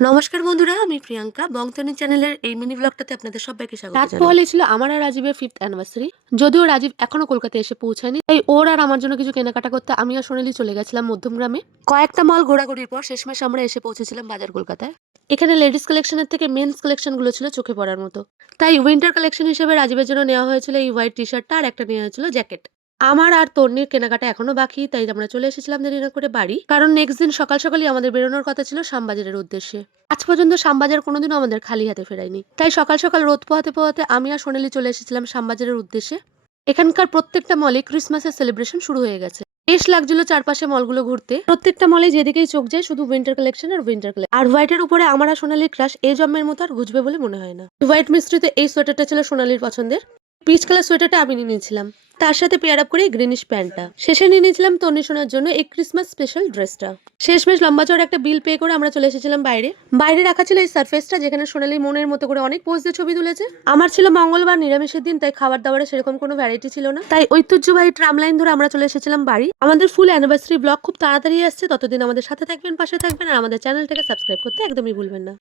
নমস্কার বন্ধুরা আমি প্রিয়াঙ্কা। বংতনী চ্যানেলের এই মিনি ব্লগটাতে আপনাদের সবাইকে স্বাগত। পোহালে ছিল আমার আর রাজীবের ফিফথ অ্যানিভার্সারি যদিও রাজীব এখনও কলকাতায় এসে পৌঁছায়নি তাই ওর আর আমার জন্য কিছু কেনাকাটা করতে আমি আর সোনালি চলে গেছিলাম মধ্যমগ্রামে। কয়েকটা মল ঘোরাঘুরির পর শেষমেশ আমরা এসে পৌঁছেছিলাম বাজার কলকাতায়। এখানে লেডিস কালেকশনের থেকে মেন্স কালেকশনগুলো ছিল চোখে পড়ার মতো। তাই উইন্টার কালেকশন হিসেবে রাজীবের জন্য নেওয়া হয়েছিল এই হোয়াইট টি শার্টটা আর একটা নেওয়া হয়েছিল জ্যাকেট আমার আর তন্নির কেনাকাটা এখনও বাকি, তাই আমরা চলে এসেছিলাম দেরি না করে বাড়ি। কারণ নেক্সট দিন সকাল সকালই আমাদের বেরোনোর কথা ছিল শ্যামবাজারের উদ্দেশ্যে। আজ পর্যন্ত শ্যামবাজার কোনোদিনও আমাদের খালি হাতে ফেরায়নি। তাই সকাল সকাল রোদ পোহাতে পোহাতে আমি আর সোনালি চলে এসেছিলাম শ্যামবাজারের উদ্দেশ্যে। এখানকার প্রত্যেকটা মলে ক্রিসমাসের সেলিব্রেশন শুরু হয়ে গেছে। বেশ লাগছিল চারপাশে মলগুলো ঘুরতে। প্রত্যেকটা মলে যেদিকেই চোখ যায় শুধু উইন্টার কালেকশন আর উইন্টার কালেকশন আর হোয়াইটের উপরে আমার আর সোনালির ক্রাশ এই জন্মের মতো আর ঘুচবে বলে মনে হয় না। হোয়াইট মিস্ত্রিতে এই সোয়েটারটা ছিল সোনালির পছন্দের। পিচ কালার সোয়েটারটা আমি নিয়ে নিয়েছিলাম। তার সাথে পেয়ার আপ করে গ্রিনিশ প্যান্টটা শেষে নিয়ে নিয়েছিলাম তন্নি সোনার জন্য এই ক্রিসমাস স্পেশাল ড্রেসটা শেষমেশ লম্বা চড় একটা বিল পে করে আমরা চলে এসেছিলাম বাইরে। বাইরে রাখা ছিল এই সারফেসটা যেখানে সোনালি মনের মতো করে অনেক দিয়ে ছবি তুলেছে। আমার ছিল মঙ্গলবার নিরামিষের দিন, তাই খাবার দাবারে সেরকম কোনো ভ্যারাইটি ছিল না। তাই ঐতিহ্যবাহী ট্রাম লাইন ধরে আমরা চলে এসেছিলাম বাড়ি। আমাদের ফুল অ্যানিভার্সারি ব্লগ খুব তাড়াতাড়ি আসছে, ততদিন আমাদের সাথে থাকবেন, পাশে থাকবেন, আর আমাদের চ্যানেলটাকে সাবস্ক্রাইব করতে একদমই ভুলবেন না।